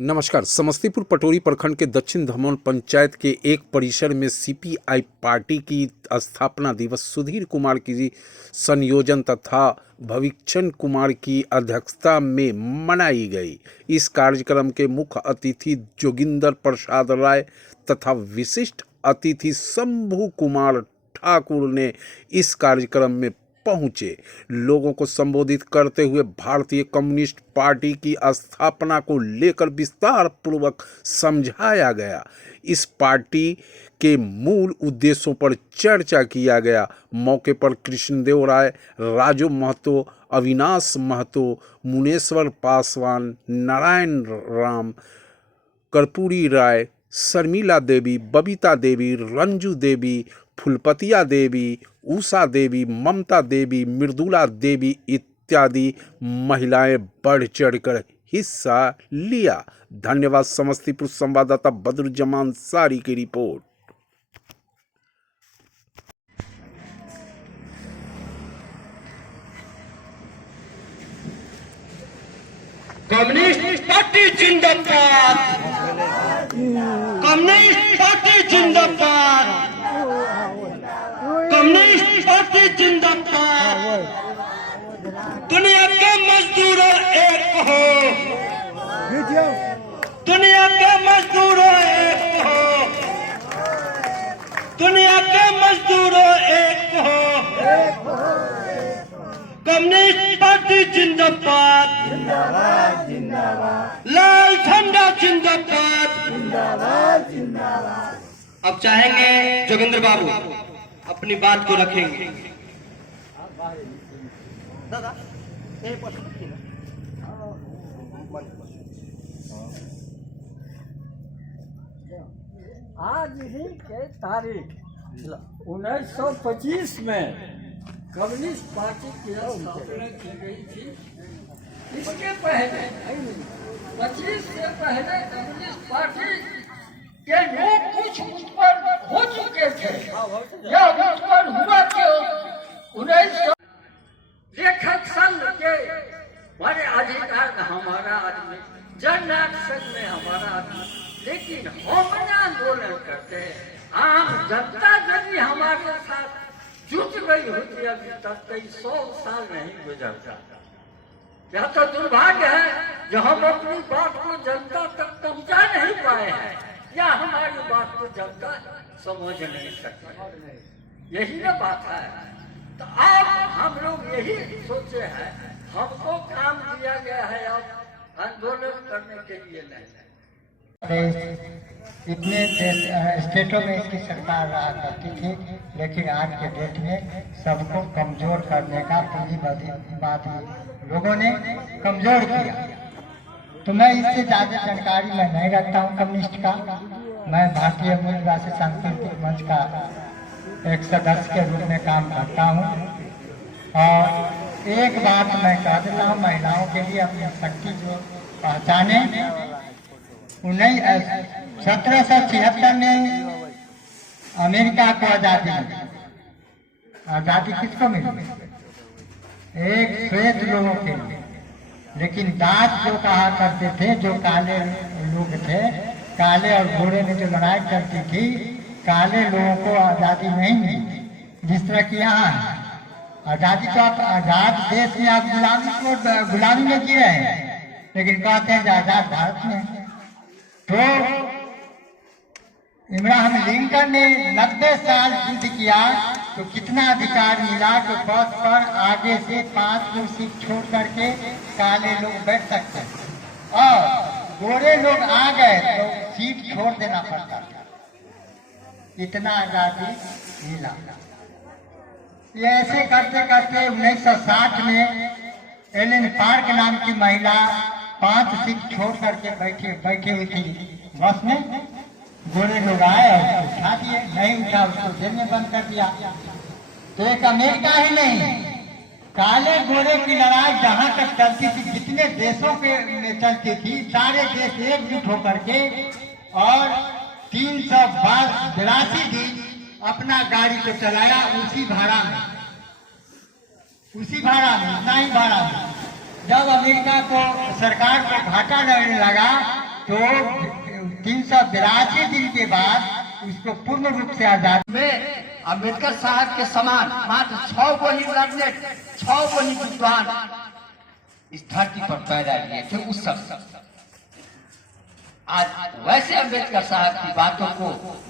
नमस्कार। समस्तीपुर पटोरी प्रखंड के दक्षिण धमौन पंचायत के एक परिसर में सीपीआई पार्टी की स्थापना दिवस सुधीर कुमार की संयोजन तथा भविक्षण कुमार की अध्यक्षता में मनाई गई। इस कार्यक्रम के मुख्य अतिथि जोगिंदर प्रसाद राय तथा विशिष्ट अतिथि शंभू कुमार ठाकुर ने इस कार्यक्रम में पहुंचे। लोगों को संबोधित करते हुए भारतीय कम्युनिस्ट पार्टी की स्थापना को लेकर विस्तार पूर्वक समझाया गया। इस पार्टी के मूल उद्देश्यों पर चर्चा किया गया। मौके पर कृष्णदेव राय, राजू महतो, अविनाश महतो, मुनेश्वर पासवान, नारायण राम, कर्पूरी राय, शर्मिला देवी, बबीता देवी, रंजू देवी, फुलपतिया देवी, उषा देवी, ममता देवी, मृदुला देवी इत्यादि महिलाएं बढ़ चढ़कर हिस्सा लिया। धन्यवाद। समस्तीपुर संवाददाता बदरुज्जमान सारी की रिपोर्ट। कम्युनिस्ट पार्टी जिंदाबाद, कम्युनिस्ट पार्टी जिंदाबाद, कम्युनिस्ट पार्टी जिंदाबाद। दुनिया के मजदूरों एक हो, दुनिया के मजदूरों एक हो, दुनिया के मजदूरों एक हो। कम्युनिस्ट पार्टी जिंदाबाद, जिंदाबाद जिंदाबाद, लाल झंडा जिंदाबाद, जिंदाबाद जिंदाबाद। अब चाहेंगे जोगिंदर बाबू अपनी बात को रखेंगे। आज ही के तारीख 1925 में कम्युनिस्ट पार्टी की स्थापना की गई थी। इसके पहले 25 से पहले कम्युनिस्ट पार्टी के लोग कुछ उत्पन्न हो चुके थे या उत्पन्न हुआ के 1900 लेखक संघ के बड़े अधिकार का हमारा आदमी, जननायक संघ में हमारा आदमी, लेकिन हम आंदोलन करते आम जनता यदि हमारे साथ जुट गई होती अभी तक कई 100 साल नहीं गुजरता। यह तो दुर्भाग्य है जो हम अपनी बात को जनता तक पहुंचा नहीं पाए हैं या हमारी बात को जनता समझ नहीं सकती। यही ना बात है। तो अब हम लोग यही सोचे हैं, हमको काम दिया गया है अब आंदोलन करने के लिए नहीं। इतने स्टेटों में इसकी सरकार रहा करती थी, लेकिन आज के डेट में सबको कमजोर करने का पूरी बात लोगों ने कमजोर किया। तो मैं इससे ज़्यादा जानकारी मैं नहीं रखता हूँ कम्युनिस्ट का। मैं भारतीय मूल निवासी सांस्कृतिक मंच का एक सदस्य के रूप में काम करता हूँ। और एक बात मैं कह देता हूँ, महिलाओं के लिए अपनी शक्ति जो पहचाने। 1776 में अमेरिका को आज़ादी मिली। आज़ादी किसको मिली? एक श्वेत लोगों के लिए। लेकिन दास जो कहा करते थे, जो काले लोग थे, काले और गोरे में जो लड़ाई चलती थी, काले लोगों को आज़ादी नहीं मिली। जिस तरह की यहाँ है आज़ादी, तो आप आज़ाद देश में आप गुलामी में जी रहे हैं, लेकिन कहते हैं आज़ाद भारत में। तो इब्राहिम लिंकन ने 90 साल युद्ध किया तो कितना अधिकार मिला कि बस पर आगे से 5 कुर्सी छोड़ करके काले लोग बैठ सकते हैं और गोरे लोग आ गए तो सीट छोड़ देना पड़ता था। इतना आजादी मिला। ये ऐसे करते करते 1960 में एलन पार्क नाम की महिला 5 सीट छोड़ करके बैठी हुई थी बस में। गोरे लोग आए और उठा दिए, नहीं उठा उसको जेल में बंद कर दिया। तो एक अमेरिका ही नहीं, काले गोरे की लड़ाई जहां तक चलती थी, जितने देशों के में चलती थी, सारे देश एकजुट होकर के और 382 दिन अपना गाड़ी को चलाया उसी भाड़ा में, इतना ही भाड़ा में। जब अमेरिका को सरकार को घाटा लगने लगा तो 382 दिन के बाद उसको पूर्ण रूप से आजाद में अम्बेडकर साहब के समान मात्र 6 गो ही लर्नेट, 6 गो ही विद्वान इस धरती पर पैदा किए थे उस समय। आज वैसे अम्बेडकर साहब की बातों को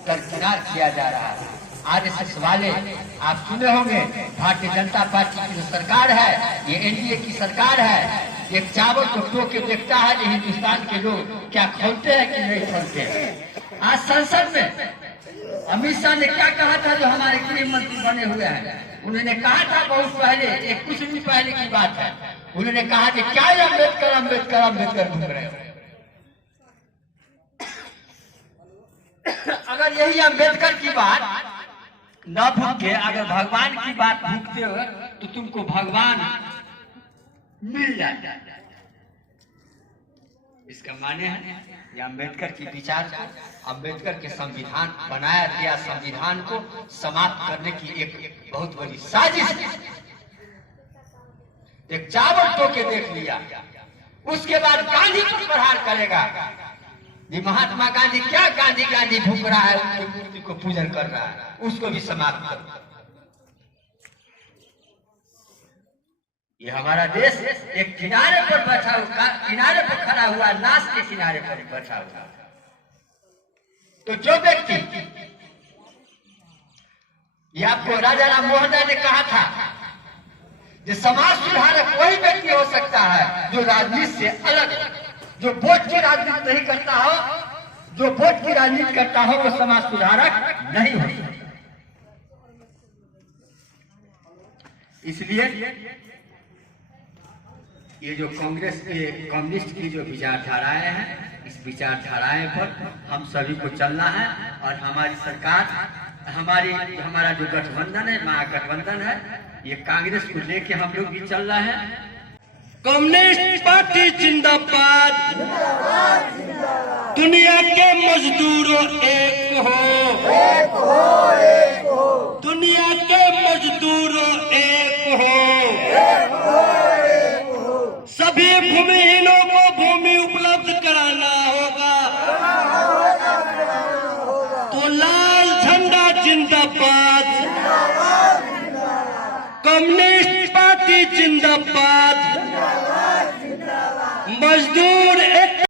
दरकिनार किया जा रहा है। आरएसएस वाले आप सुने होंगे, भारतीय जनता पार्टी की जो सरकार है, ये एनडीए की सरकार है, एक चावल को टो के देखता है कि हिंदुस्तान के लोग क्या खोलते हैं कि नहीं खोलते हैं। आज संसद में अमित शाह ने क्या कहा था, जो हमारे गृह मंत्री बने हुए हैं, उन्होंने कहा था बहुत पहले, एक कुछ दिन पहले की बात है, उन्होंने कहा कि क्या अम्बेडकर अम्बेडकर अम्बेडकर घूम रहे हो। अगर यही अम्बेडकर की बात न भूखे, अगर भगवान की बात भूखते हो तो तुमको भगवान मिल जाता है। इसका माने है ये अम्बेडकर की विचार को, अम्बेडकर के संविधान बनाया गया संविधान को समाप्त करने की एक बहुत बड़ी साजिश। एक चावल टो के देख लिया, उसके बाद गांधी पर प्रहार करेगा। ये महात्मा गांधी क्या गांधी गांधी भूख रहा है, उनकी मूर्ति को पूजन कर रहा है, उसको भी समाप्त कर। ये हमारा देश एक किनारे पर बैठा हुआ, किनारे पर खड़ा हुआ, लाश के किनारे पर बैठा हुआ। तो जो व्यक्ति, ये आपको राजा राम मोहन राय ने कहा था, जो समाज सुधारक वही व्यक्ति हो सकता है जो राजनीति से अलग, जो वोट की राजनीति नहीं करता हो, जो वोट की राजनीति करता हो वो समाज सुधारक नहीं हो। इसलिए ये जो कांग्रेस के कम्युनिस्ट की जो विचारधाराएं हैं, इस विचारधाराएं पर हम सभी को चलना है। और हमारी सरकार, हमारा जो गठबंधन है, महागठबंधन है, ये कांग्रेस को लेके हम लोग भी चल रहे हैं। कम्युनिस्ट पार्टी जिंदाबाद, दुनिया के मजदूरों एक हो, दुनिया के मजदूरों एक हो, सभी भूमिहीनों को भूमि उपलब्ध कराना होगा। तो लाल झंडा जिंदाबाद, कम्युनिस्ट पार्टी जिंदाबाद, मजदूर